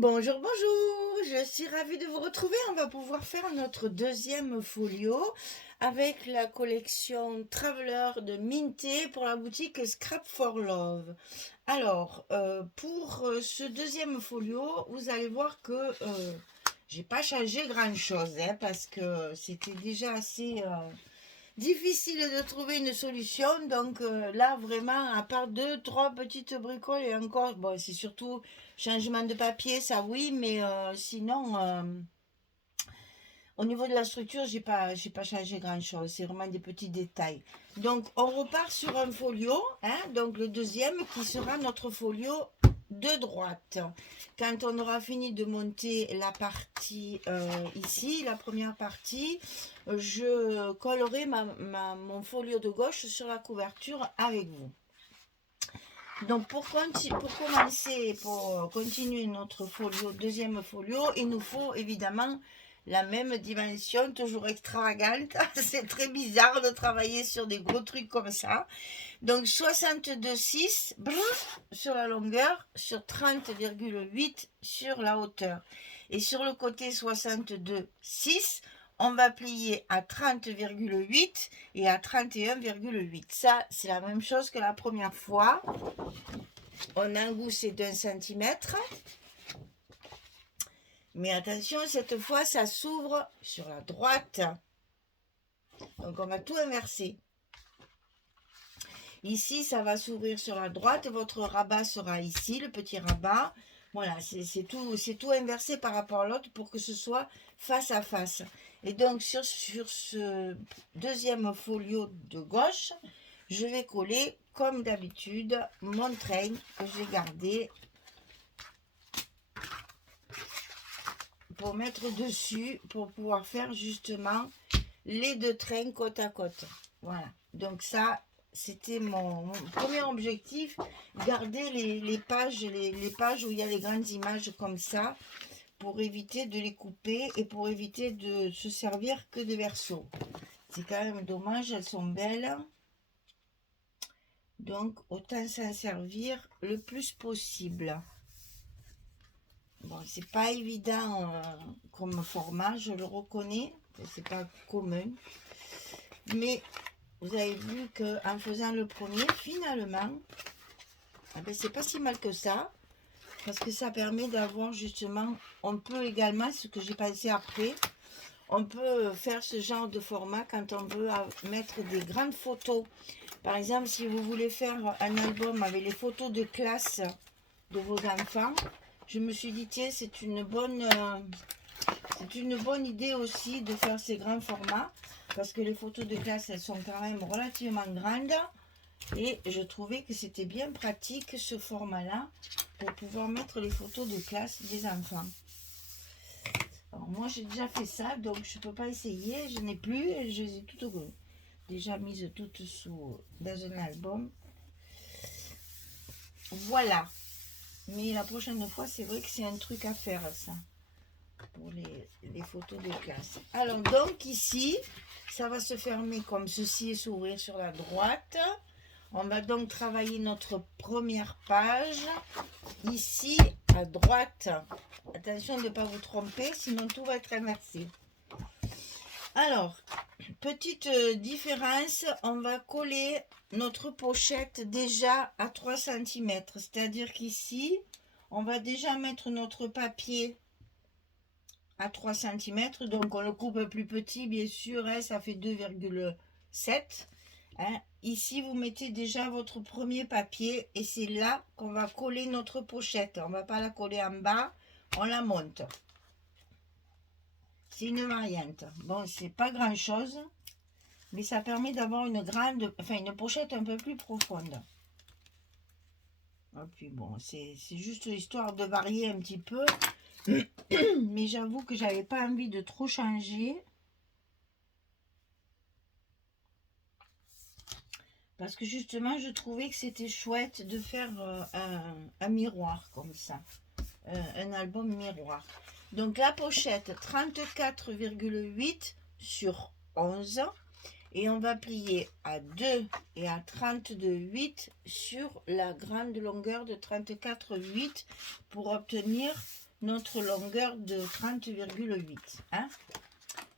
Bonjour, bonjour, je suis ravie de vous retrouver. On va pouvoir faire notre deuxième folio avec la collection Traveler de Minté pour la boutique Scrap for Love. Alors, pour ce deuxième folio, vous allez voir que j'ai pas changé grand-chose parce que c'était déjà assez difficile de trouver une solution. Donc là, vraiment, à part deux, trois petites bricoles et encore, bon, c'est surtout changement de papier, ça oui, mais sinon, au niveau de la structure, j'ai pas changé grand-chose. C'est vraiment des petits détails. Donc, on repart sur un folio, hein, donc le deuxième qui sera notre folio de droite. Quand on aura fini de monter la partie ici, la première partie, je collerai mon folio de gauche sur la couverture avec vous. Donc pour commencer, pour continuer notre folio, deuxième folio, il nous faut évidemment la même dimension, toujours extravagante. C'est très bizarre de travailler sur des gros trucs comme ça. Donc 62,6 sur la longueur, sur 30,8 sur la hauteur. Et sur le côté 62,6, on va plier à 30,8 et à 31,8. Ça, c'est la même chose que la première fois. On a un gousset d'1 cm. Mais attention, cette fois, ça s'ouvre sur la droite. Donc, on va tout inverser. Ici, ça va s'ouvrir sur la droite. Votre rabat sera ici, le petit rabat. Voilà, c'est tout inversé par rapport à l'autre pour que ce soit face à face. Et donc, sur ce deuxième folio de gauche, je vais coller, comme d'habitude, mon train que j'ai gardé pour mettre dessus, pour pouvoir faire justement les deux trains côte à côte. Voilà, donc ça, c'était mon premier objectif, garder les pages, les pages où il y a les grandes images comme ça, pour éviter de les couper et pour éviter de se servir que de versos. C'est quand même dommage, elles sont belles. Donc, autant s'en servir le plus possible. Bon, c'est pas évident comme format, je le reconnais, c'est pas commun. Mais vous avez vu qu'en faisant le premier, finalement, eh ben, c'est pas si mal que ça. Parce que ça permet d'avoir justement, on peut également, ce que j'ai pensé après, on peut faire ce genre de format quand on veut mettre des grandes photos. Par exemple, si vous voulez faire un album avec les photos de classe de vos enfants, je me suis dit, tiens, c'est une bonne idée aussi de faire ces grands formats. Parce que les photos de classe, elles sont quand même relativement grandes. Et je trouvais que c'était bien pratique ce format-là pour pouvoir mettre les photos de classe des enfants. Alors moi j'ai déjà fait ça, donc je ne peux pas essayer, je n'ai plus, je les ai toutes déjà mises toutes dans un album. Voilà. Mais la prochaine fois, c'est vrai que c'est un truc à faire ça, pour les photos de classe. Alors donc ici, ça va se fermer comme ceci et s'ouvrir sur la droite. On va donc travailler notre première page ici à droite. Attention de ne pas vous tromper, sinon tout va être inversé. Alors, petite différence, on va coller notre pochette déjà à 3 cm. C'est-à-dire qu'ici, on va déjà mettre notre papier à 3 cm. Donc, on le coupe plus petit, bien sûr, hein, ça fait 2,7. Hein. Ici, vous mettez déjà votre premier papier et c'est là qu'on va coller notre pochette. On ne va pas la coller en bas, on la monte. C'est une variante. Bon, c'est pas grand chose, mais ça permet d'avoir une pochette un peu plus profonde. Et puis bon, c'est juste histoire de varier un petit peu. Mais j'avoue que j'avais pas envie de trop changer. Parce que justement, je trouvais que c'était chouette de faire un miroir comme ça. Un album miroir. Donc la pochette 34,8 sur 11. Et on va plier à 2 et à 32,8 sur la grande longueur de 34,8 pour obtenir notre longueur de 30,8. Hein.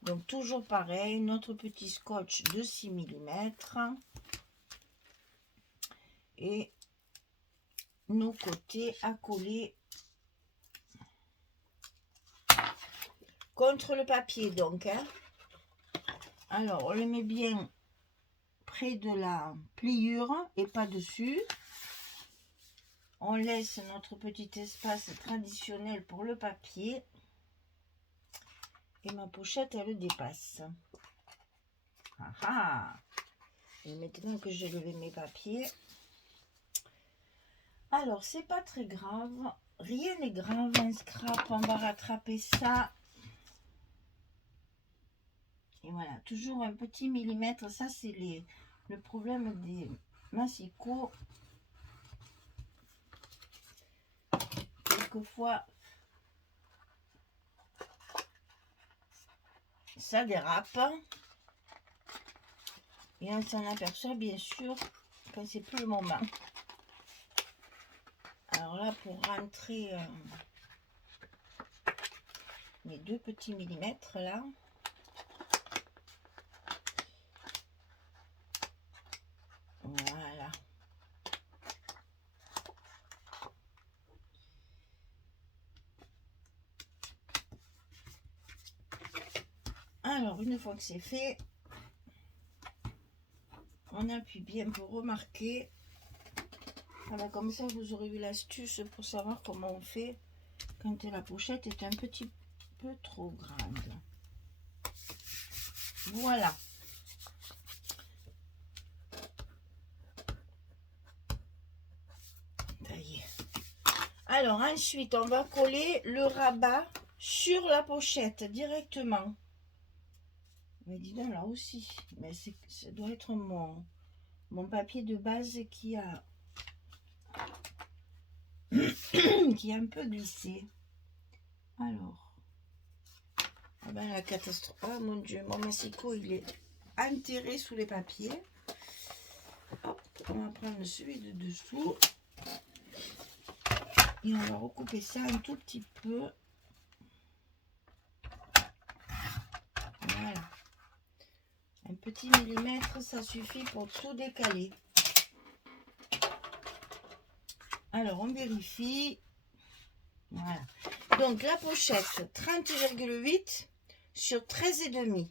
Donc toujours pareil, notre petit scotch de 6 mm et nos côtés à coller contre le papier. Donc, hein. Alors, on le met bien près de la pliure et pas dessus. On laisse notre petit espace traditionnel pour le papier. Et ma pochette, elle le dépasse. Ah ah! Et maintenant que j'ai levé mes papiers. Alors, c'est pas très grave. Rien n'est grave. Un scrap, on va rattraper ça. Et voilà, toujours un petit millimètre. Ça, c'est le problème des massicots. Quelquefois, ça dérape. Et on s'en aperçoit bien sûr quand c'est plus le moment. Alors là, pour rentrer mes 2 petits millimètres là. Voilà. Alors, une fois que c'est fait, on appuie bien pour remarquer. Voilà, comme ça, vous aurez eu l'astuce pour savoir comment on fait quand la pochette est un petit peu trop grande. Voilà. Taillé. Alors, ensuite, on va coller le rabat sur la pochette directement. Mais dis donc, là aussi. Mais ça doit être mon papier de base qui a qui a un peu glissé. Alors, ah ben la catastrophe. Oh mon dieu, mon massicot il est enterré sous les papiers. Hop, on va prendre celui de dessous et on va recouper ça un tout petit peu. Voilà, un petit millimètre, ça suffit pour tout décaler. Alors on vérifie. Voilà. Donc la pochette 30,8 sur 13,5.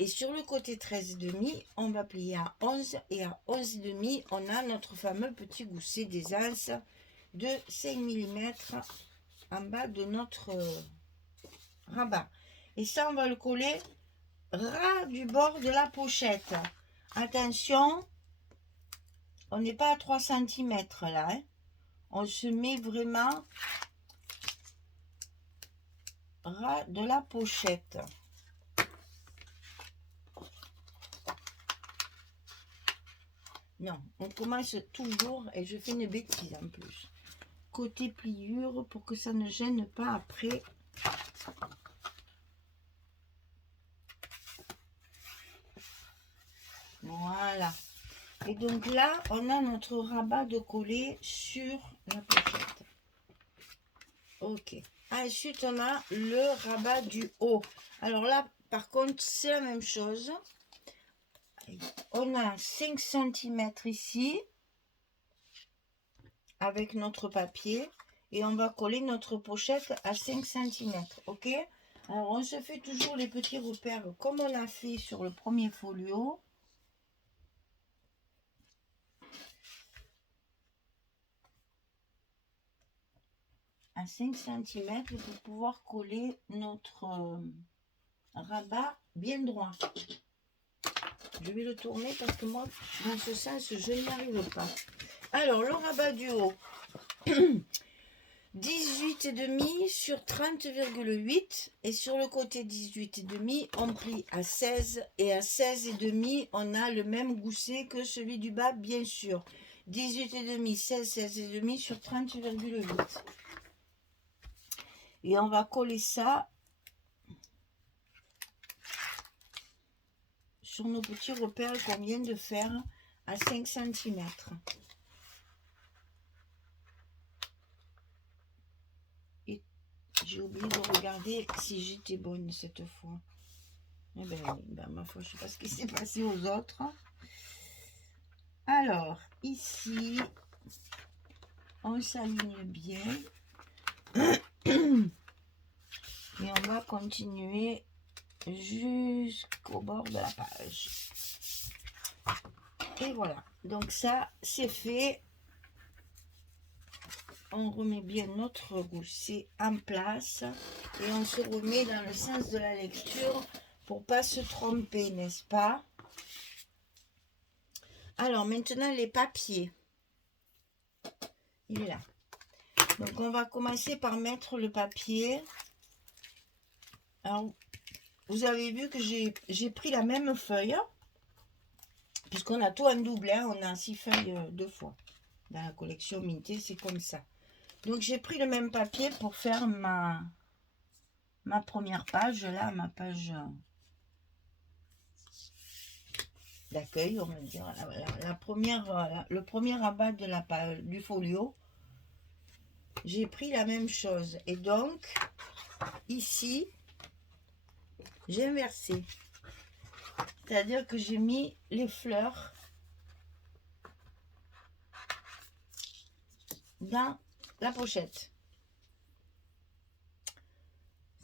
Et sur le côté 13,5, on va plier à 11 et à 11,5, on a notre fameux petit gousset d'aisance de 5 mm en bas de notre rabat. Et ça, on va le coller ras du bord de la pochette. Attention, on n'est pas à 3 cm là. Hein. On se met vraiment ras de la pochette. Non, on commence toujours, et je fais une bêtise en plus, côté pliure pour que ça ne gêne pas après. Voilà. Et donc là, on a notre rabat de coller sur la pochette. Ok. Ensuite, on a le rabat du haut. Alors là, par contre, c'est la même chose. On a 5 cm ici avec notre papier et on va coller notre pochette à 5 cm. Ok. Alors, on se fait toujours les petits repères comme on a fait sur le premier folio. À 5 cm pour pouvoir coller notre rabat bien droit. Je vais le tourner parce que moi, dans ce sens, je n'y arrive pas. Alors, le rabat du haut, 18,5 sur 30,8. Et sur le côté 18,5, on plie à 16. Et à 16,5, on a le même gousset que celui du bas, bien sûr. 18,5, 16, 16,5 sur 30,8. Et on va coller ça sur nos petits repères qu'on vient de faire à 5 cm. Et j'ai oublié de regarder si j'étais bonne cette fois. Eh ben oui, ben, ma foi, je sais pas ce qui s'est passé aux autres. Alors, ici, on s'aligne bien. Et on va continuer jusqu'au bord de la page. Et voilà. Donc ça, c'est fait. On remet bien notre gousset en place. Et on se remet dans le sens de la lecture pour pas se tromper, n'est-ce pas? Alors, maintenant, les papiers. Il est là. Donc, on va commencer par mettre le papier. Alors, vous avez vu que j'ai pris la même feuille, puisqu'on a tout en double, hein, on a 6 feuilles 2 fois. Dans la collection Minté, c'est comme ça. Donc, j'ai pris le même papier pour faire ma première page, là, ma page d'accueil, on va dire. La première, le premier rabat de la page, du folio. J'ai pris la même chose. Et donc, ici, j'ai inversé. C'est-à-dire que j'ai mis les fleurs dans la pochette.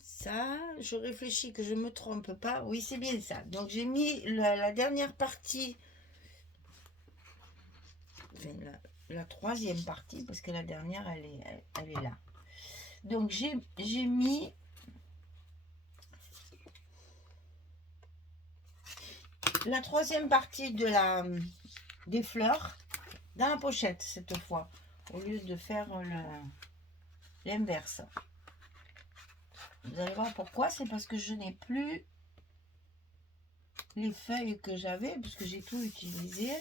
Ça, je réfléchis que je ne me trompe pas. Oui, c'est bien ça. Donc, j'ai mis la dernière partie, enfin, la troisième partie, parce que la dernière, elle est là. Donc, j'ai mis la troisième partie des fleurs dans la pochette cette fois, au lieu de faire l'inverse. Vous allez voir pourquoi, c'est parce que je n'ai plus les feuilles que j'avais, puisque j'ai tout utilisé.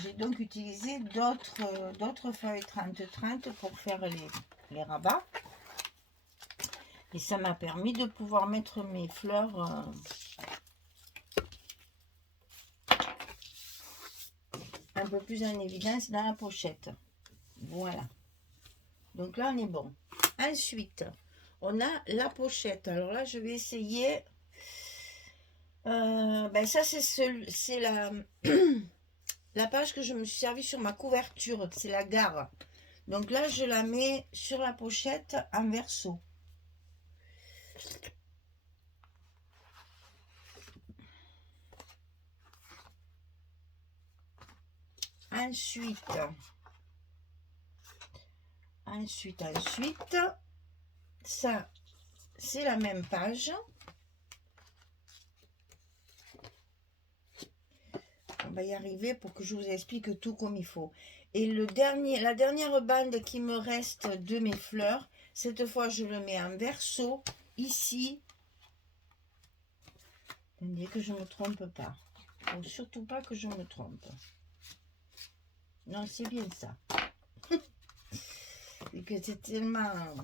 J'ai donc utilisé d'autres feuilles 30-30 pour faire les rabats. Et ça m'a permis de pouvoir mettre mes fleurs un peu plus en évidence dans la pochette. Voilà. Donc là, on est bon. Ensuite, on a la pochette. Alors là, je vais essayer. Ben ça, c'est la page que je me suis servi sur ma couverture. C'est la gare. Donc là, je la mets sur la pochette en verso. Ensuite, ça, c'est la même page. On va y arriver pour que je vous explique tout comme il faut. Et la dernière bande qui me reste de mes fleurs, cette fois, je le mets en verso, ici. Attendez que je ne me trompe pas. Il ne faut surtout pas que je me trompe. Non, c'est bien ça. Et que c'est tellement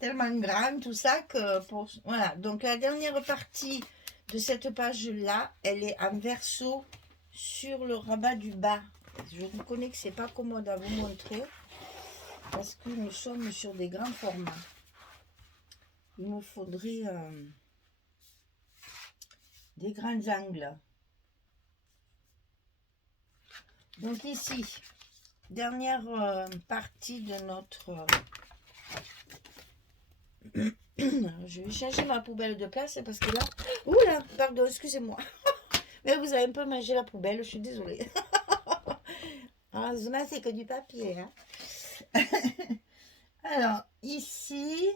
grand tout ça que voilà. Donc la dernière partie de cette page là, elle est en verso sur le rabat du bas. Je reconnais que c'est pas commode à vous montrer parce que nous sommes sur des grands formats. Il me faudrait des grands angles. Donc ici, dernière partie de notre je vais changer ma poubelle de place parce que là, oula, pardon, excusez-moi. Mais vous avez un peu mangé la poubelle, je suis désolée. Heureusement, c'est que du papier. Hein. Alors, ici,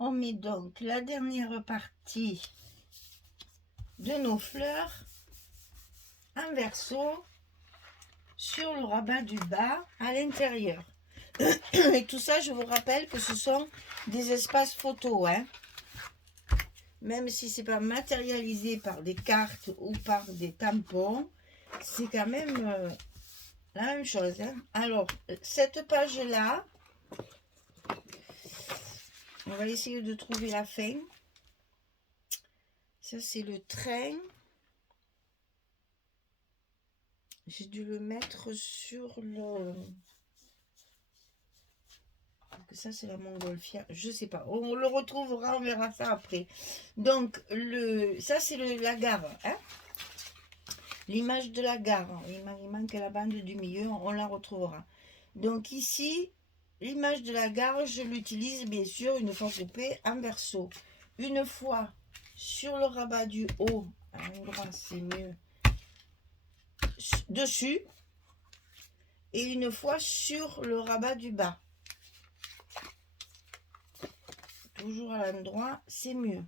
on met donc la dernière partie de nos fleurs en verso sur le rabat du bas à l'intérieur. Et tout ça, je vous rappelle que ce sont des espaces photos. Hein. Même si c'est pas matérialisé par des cartes ou par des tampons, c'est quand même la même chose. Hein. Alors, cette page-là, on va essayer de trouver la fin. Ça, c'est le train. J'ai dû le mettre sur le... que ça c'est la montgolfière, je sais pas, on le retrouvera, on verra ça après. Donc ça c'est la gare, hein, l'image de la gare, il manque la bande du milieu, on la retrouvera. Donc ici, l'image de la gare, je l'utilise bien sûr une fois coupée en verso. Une fois sur le rabat du haut, à l'endroit c'est mieux, dessus, et une fois sur le rabat du bas. Toujours à l'endroit, c'est mieux.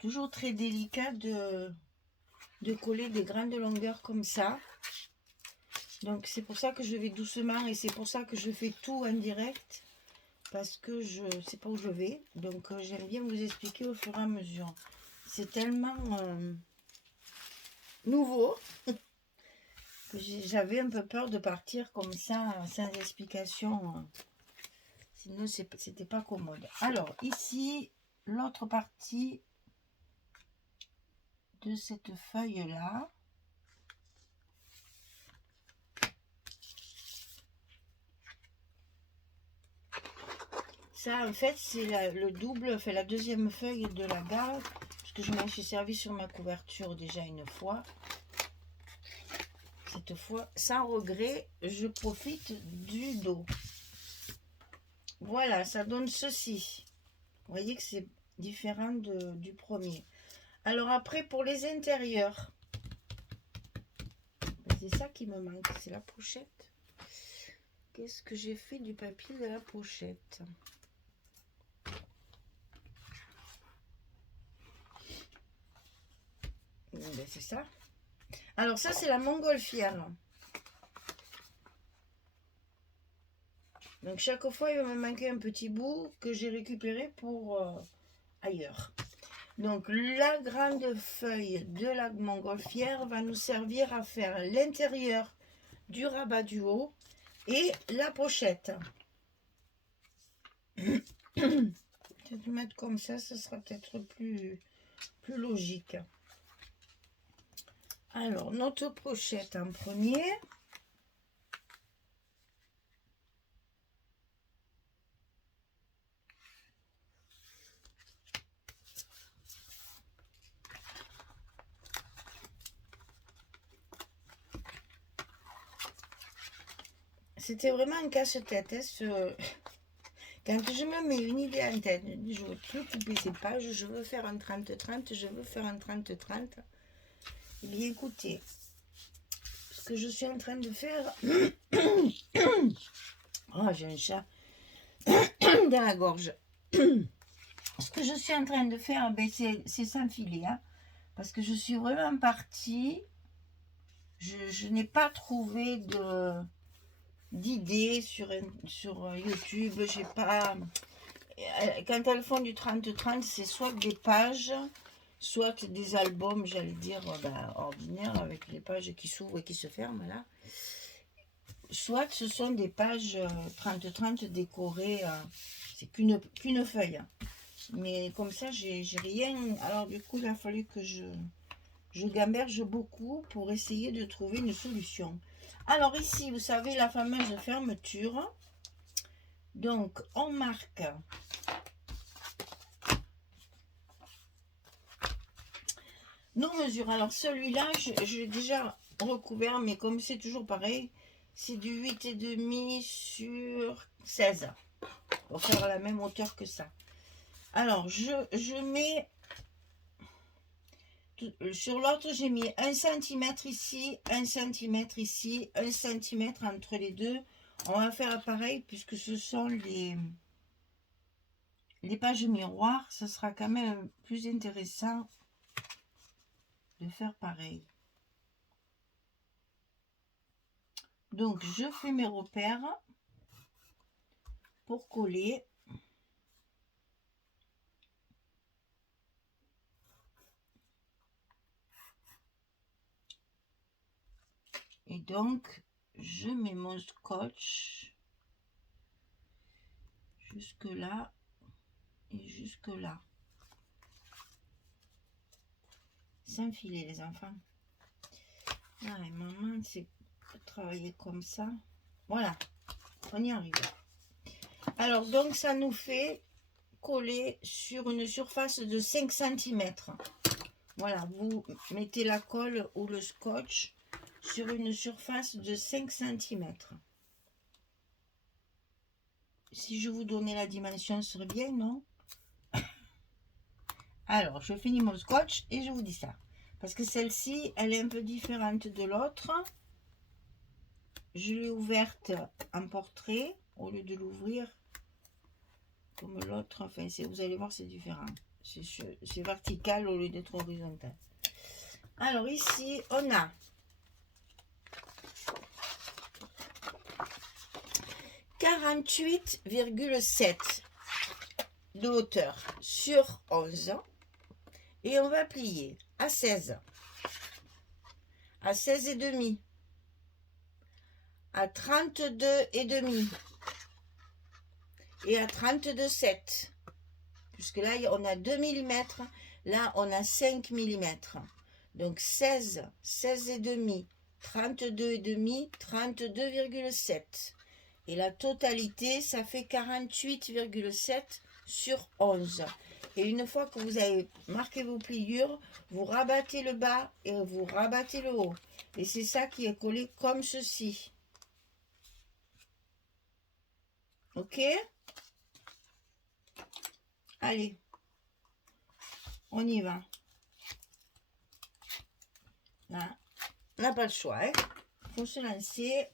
Toujours très délicat de coller des grandes longueurs comme ça. Donc c'est pour ça que je vais doucement et c'est pour ça que je fais tout en direct. Parce que je ne sais pas où je vais. Donc j'aime bien vous expliquer au fur et à mesure. C'est tellement nouveau que j'avais un peu peur de partir comme ça sans explication. Sinon c'était pas commode. Alors ici, l'autre partie de cette feuille là. Ça, en fait, c'est le double, fait la deuxième feuille de la gare, parce que je m'en suis servi sur ma couverture déjà une fois. Cette fois, sans regret, je profite du dos. Voilà, ça donne ceci. Vous voyez que c'est différent du premier. Alors après, pour les intérieurs, c'est ça qui me manque, c'est la pochette. Qu'est-ce que j'ai fait du papier de la pochette? Ben, c'est ça. Alors ça, c'est la montgolfière. Donc chaque fois, il va me manquer un petit bout que j'ai récupéré pour ailleurs. Donc la grande feuille de la montgolfière va nous servir à faire l'intérieur du rabat du haut et la pochette. Peut-être mettre comme ça, ce sera peut-être plus logique. Alors, notre pochette en premier. C'était vraiment un casse-tête. Hein, quand je me mets une idée en tête, je ne veux plus couper ces pages, je veux faire un 30-30, je veux faire un 30-30. Eh bien, écoutez, ce que je suis en train de faire... Oh, j'ai un chat dans la gorge. Ce que je suis en train de faire, ben, c'est s'enfiler. Hein, parce que je suis vraiment partie... Je n'ai pas trouvé d'idées sur YouTube. J'ai pas... Quand elles font du 30-30, c'est soit des pages, soit des albums, j'allais dire, ordinaires, avec les pages qui s'ouvrent et qui se ferment, là. Soit ce sont des pages 30-30 décorées, c'est qu'une feuille. Mais comme ça, j'ai rien. Alors du coup, il a fallu que je gamberge beaucoup pour essayer de trouver une solution. Alors ici, vous savez, la fameuse fermeture. Donc, on marque nos mesures. Alors celui-là, je l'ai déjà recouvert, mais comme c'est toujours pareil, c'est du 8,5 sur 16. Pour faire la même hauteur que ça. Alors, je mets... Sur l'autre, j'ai mis 1 cm ici, 1 cm ici, 1 cm entre les deux. On va faire pareil puisque ce sont les pages miroirs. Ce sera quand même plus intéressant de faire pareil. Donc, je fais mes repères pour coller. Et donc, je mets mon scotch jusque là et jusque là. sans filet, les enfants. Ah, et maman, c'est travailler comme ça. Voilà, on y arrive. Alors, donc, ça nous fait coller sur une surface de 5 cm. Voilà, vous mettez la colle ou le scotch sur une surface de 5 cm. Si je vous donnais la dimension, ce serait bien, non? Alors, je finis mon scotch et je vous dis ça. Parce que celle-ci, elle est un peu différente de l'autre. Je l'ai ouverte en portrait au lieu de l'ouvrir comme l'autre. Enfin, vous allez voir, c'est différent. C'est vertical au lieu d'être horizontal. Alors ici, on a 48,7 de hauteur sur 11 et on va plier à 16, à 16 et demi, à 32 et demi et à 32,7, puisque là on a 2 mm, là on a 5 mm, donc 16, 16 et demi, 32 et demi, 32,7. Et la totalité, ça fait 48,7 sur 11. Et une fois que vous avez marqué vos pliures, vous rabattez le bas et vous rabattez le haut. Et c'est ça qui est collé comme ceci. Ok? Allez, on y va. Là, on n'a pas le choix. Il faut se lancer.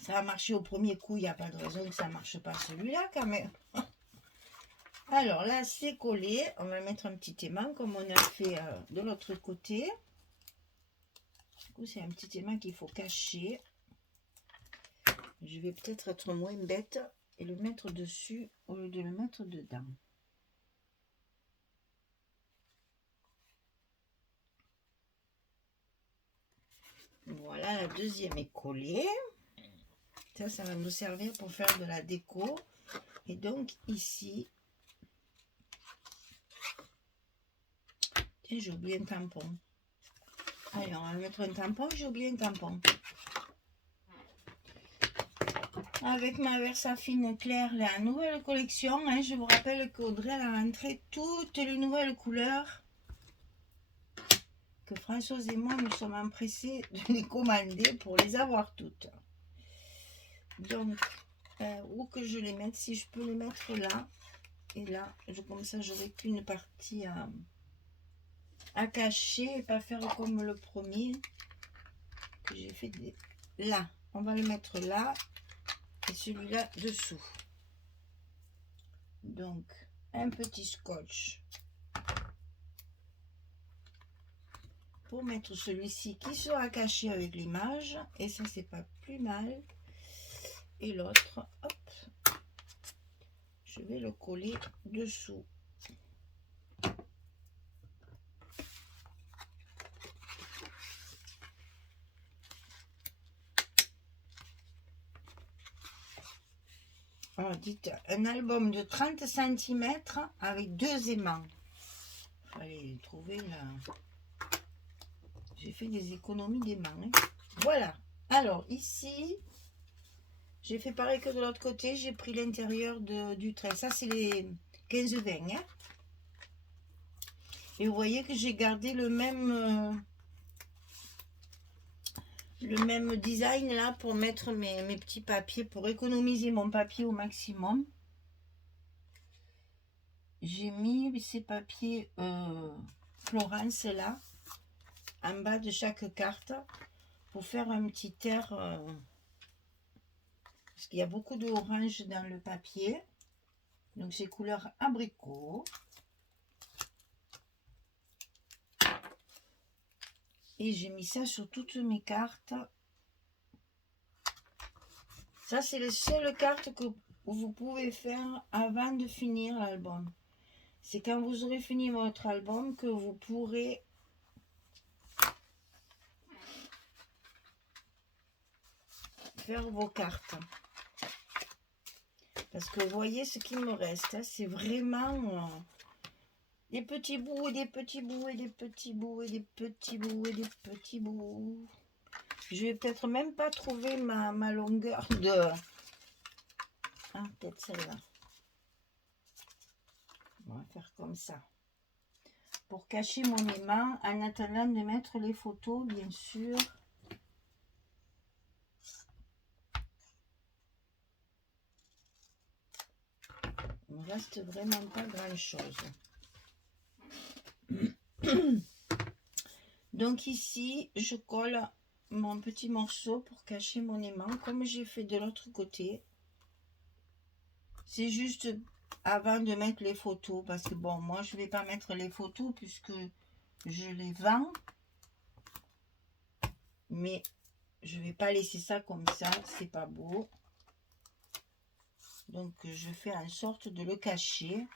Ça a marché au premier coup, il n'y a pas de raison que ça ne marche pas celui-là quand même. Alors là, c'est collé. On va mettre un petit aimant comme on a fait de l'autre côté. Du coup, c'est un petit aimant qu'il faut cacher. Je vais peut-être être moins bête et le mettre dessus au lieu de le mettre dedans. Voilà, la deuxième est collée. Ça va nous servir pour faire de la déco. Et donc ici, tiens, j'ai oublié un tampon. Allez, on va mettre un tampon, j'ai oublié un tampon. Avec ma Versafine claire, la nouvelle collection, hein, je vous rappelle qu'Audrey a rentré toutes les nouvelles couleurs que Françoise et moi nous sommes empressés de les commander pour les avoir toutes. Donc, où que je les mette, si je peux les mettre là et là, comme ça j'aurai qu'une partie à cacher et pas faire comme le premier que j'ai fait là. On va le mettre là et celui-là dessous. Donc, un petit scotch pour mettre celui-ci qui sera caché avec l'image, et ça c'est pas plus mal. Et l'autre, hop, je vais le coller dessous. Alors, dites un album de 30 cm avec 2 aimants. Il fallait les trouver là. J'ai fait des économies d'aimants. Hein. Voilà. Alors ici, j'ai fait pareil que de l'autre côté. J'ai pris l'intérieur du trait. Ça, c'est les 15-20. Hein. Et vous voyez que j'ai gardé le même design là pour mettre mes petits papiers, pour économiser mon papier au maximum. J'ai mis ces papiers Florence là en bas de chaque carte pour faire un petit air parce qu'il y a beaucoup d'orange dans le papier, donc c'est couleur abricot. Et j'ai mis ça sur toutes mes cartes. Ça, c'est les seules cartes que vous pouvez faire avant de finir l'album. C'est quand vous aurez fini votre album que vous pourrez faire vos cartes. Parce que vous voyez ce qui me reste, hein, c'est vraiment des petits bouts et des petits bouts et des petits bouts et des petits bouts et des petits bouts. Je vais peut-être même pas trouver ma longueur de... Ah, peut-être celle-là. On va faire comme ça. Pour cacher mon aimant, en attendant de mettre les photos, bien sûr. Il ne reste vraiment pas grand-chose. Donc ici, je colle mon petit morceau pour cacher mon aimant, comme j'ai fait de l'autre côté. C'est juste avant de mettre les photos, parce que bon, moi je vais pas mettre les photos puisque je les vends. Mais je vais pas laisser ça comme ça, c'est pas beau. Donc je fais en sorte de le cacher.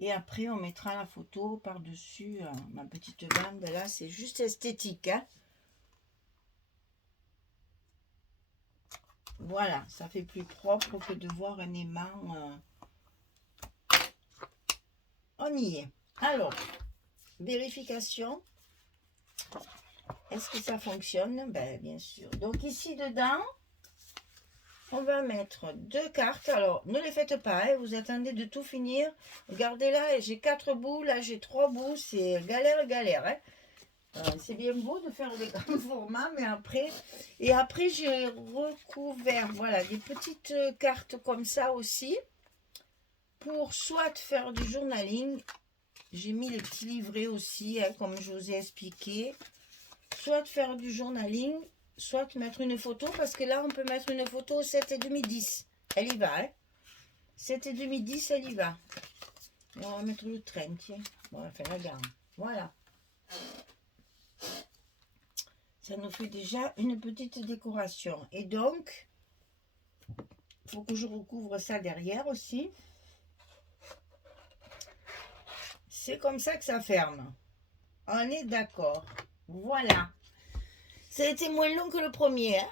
Et après on mettra la photo par-dessus ma petite bande. Là c'est juste esthétique, hein. Voilà, ça fait plus propre que de voir un aimant. On y est. Alors, vérification. Est-ce que ça fonctionne? Ben, bien sûr. Donc ici dedans, on va mettre 2 cartes. Alors, ne les faites pas, hein, vous attendez de tout finir. Regardez là, j'ai 4 bouts, là j'ai 3 bouts. C'est galère, hein. C'est bien beau de faire des grands formats, mais après... Et après, j'ai recouvert, voilà, des petites cartes comme ça aussi. Pour soit faire du journaling. J'ai mis les petits livrets aussi, hein, comme je vous ai expliqué. Soit faire du journaling, soit mettre une photo, parce que là, on peut mettre une photo 7,5 10. Elle y va, hein. 7,5 10, elle y va. Et on va mettre le train, tiens. Bon, on va faire la gamme. Voilà. Ça nous fait déjà une petite décoration. Et donc, il faut que je recouvre ça derrière aussi. C'est comme ça que ça ferme. On est d'accord. Voilà. Ça a été moins long que le premier. Hein.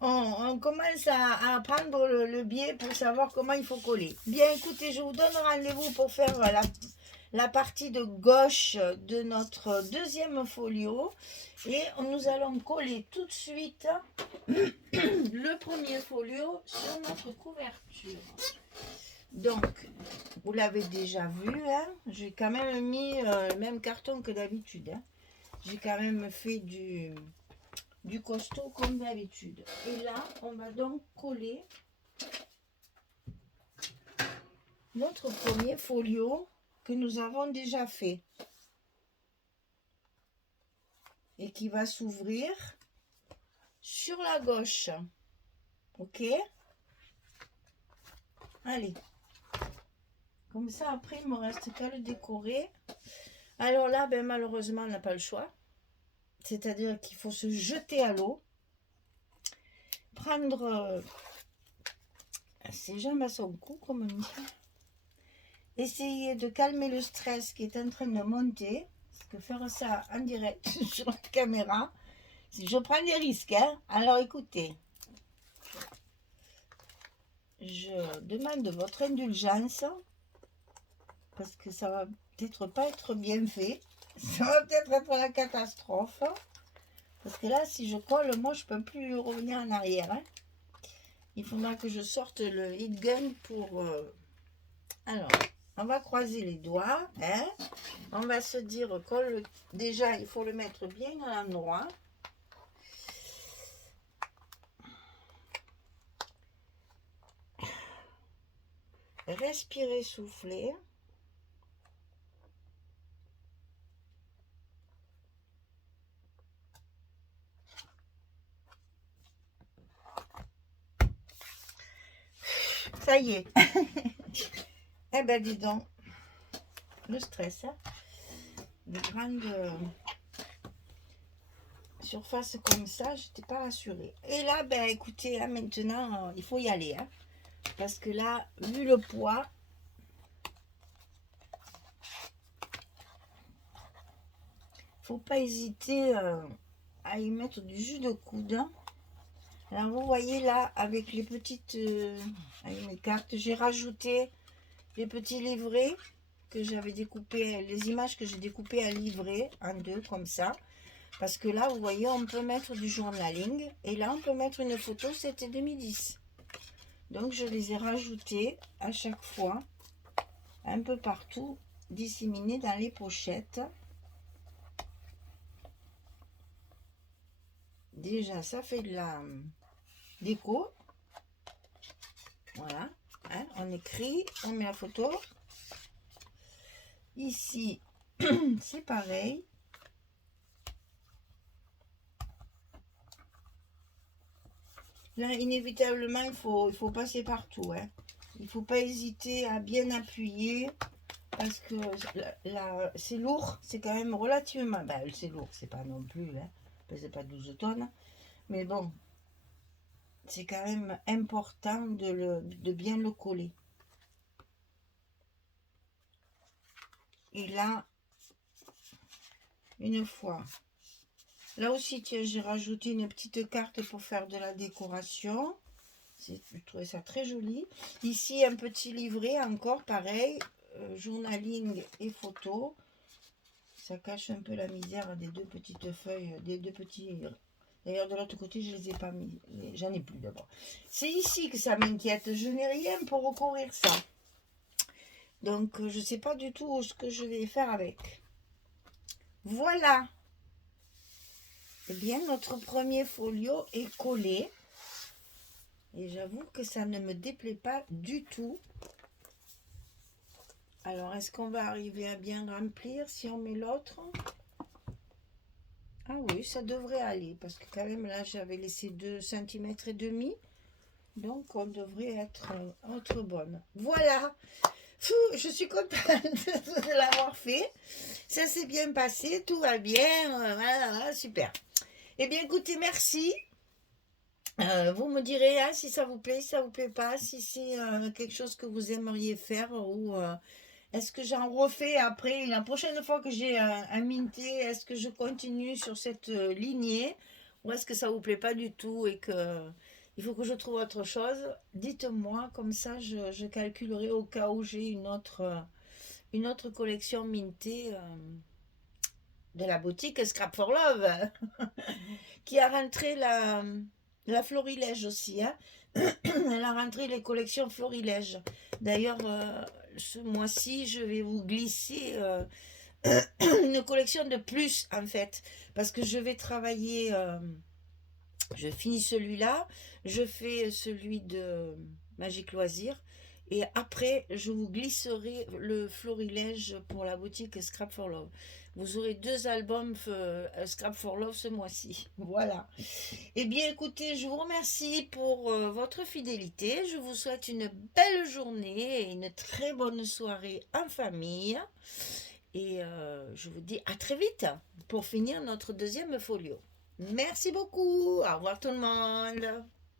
on commence à prendre le biais pour savoir comment il faut coller. Bien, écoutez, je vous donne rendez-vous pour faire la partie de gauche de notre deuxième folio. Et nous allons coller tout de suite le premier folio sur notre couverture. Donc, vous l'avez déjà vu, hein, j'ai quand même mis le même carton que d'habitude. Hein. J'ai quand même fait du costaud comme d'habitude. Et là, on va donc coller notre premier folio que nous avons déjà fait. Et qui va s'ouvrir sur la gauche. Ok? Allez. Comme ça, après, il me reste qu'à le décorer. Alors là, ben, malheureusement, on n'a pas le choix. C'est-à-dire qu'il faut se jeter à l'eau. Prendre ses jambes à son cou, comme on dit. Essayer de calmer le stress qui est en train de monter. Parce que faire ça en direct sur la caméra, je prends des risques. Hein. Alors écoutez, je demande votre indulgence. Parce que ça va peut-être pas être bien fait. Ça va peut-être être la catastrophe. Parce que là, si je colle, moi, je peux plus revenir en arrière. Hein. Il faudra que je sorte le heat gun pour... Alors, on va croiser les doigts. Hein. On va se dire, colle... Déjà, il faut le mettre bien à l'endroit. Respirez, soufflez. Ça y est. Eh ben, dis donc. Le stress, hein. Les grandes surfaces comme ça, je n'étais pas rassurée. Et là, ben écoutez, là, maintenant, il faut y aller. Hein, parce que là, vu le poids, faut pas hésiter à y mettre du jus de coude. Alors vous voyez là, avec les petites avec mes cartes, j'ai rajouté les petits livrets que j'avais découpés, les images que j'ai découpées à livrer en deux comme ça. Parce que là, vous voyez, on peut mettre du journaling. Et là, on peut mettre une photo, c'était 2010. Donc, je les ai rajoutés à chaque fois, un peu partout, disséminés dans les pochettes. Déjà, ça fait de la déco. Voilà. Hein, on écrit, on met la photo. Ici, c'est pareil. Là, inévitablement, il faut passer partout. Hein. Il ne faut pas hésiter à bien appuyer parce que c'est lourd. C'est quand même relativement... Ben, c'est lourd, c'est pas non plus... Hein, c'est pas 12 tonnes. Mais bon, c'est quand même important de bien le coller. Et là, une fois... Là aussi, tiens, j'ai rajouté une petite carte pour faire de la décoration. Je trouvais ça très joli. Ici, un petit livret, encore pareil. Journaling et photo. Ça cache un peu la misère des deux petites feuilles, des deux petits... D'ailleurs, de l'autre côté, je ne les ai pas mis. J'en ai plus d'abord. C'est ici que ça m'inquiète. Je n'ai rien pour recouvrir ça. Donc, je ne sais pas du tout ce que je vais faire avec. Voilà. Eh bien, notre premier folio est collé. Et j'avoue que ça ne me déplaît pas du tout. Alors, est-ce qu'on va arriver à bien remplir si on met l'autre? Ah oui, ça devrait aller. Parce que quand même, là, j'avais laissé 2,5 cm. Donc, on devrait être bonne. Voilà. Je suis contente de l'avoir fait. Ça s'est bien passé. Tout va bien. Voilà, super. Eh bien, écoutez, merci. Vous me direz hein, si ça vous plaît, si ça vous plaît pas, si c'est quelque chose que vous aimeriez faire ou est-ce que j'en refais après la prochaine fois que j'ai un minté, est-ce que je continue sur cette lignée ou est-ce que ça vous plaît pas du tout et que il faut que je trouve autre chose? Dites-moi, comme ça je calculerai au cas où j'ai une autre collection mintée de la boutique Scrap for Love qui a rentré la Florilège aussi. Hein. Elle a rentré les collections Florilège. D'ailleurs, ce mois-ci, je vais vous glisser une collection de plus, en fait. Parce que je vais travailler... je finis celui-là. Je fais celui de Magique Loisir. Et après, je vous glisserai le florilège pour la boutique Scrap for Love. Vous aurez 2 albums Scrap for Love ce mois-ci. Voilà. Eh bien, écoutez, je vous remercie pour votre fidélité. Je vous souhaite une belle journée et une très bonne soirée en famille. Et je vous dis à très vite pour finir notre deuxième folio. Merci beaucoup. Au revoir tout le monde.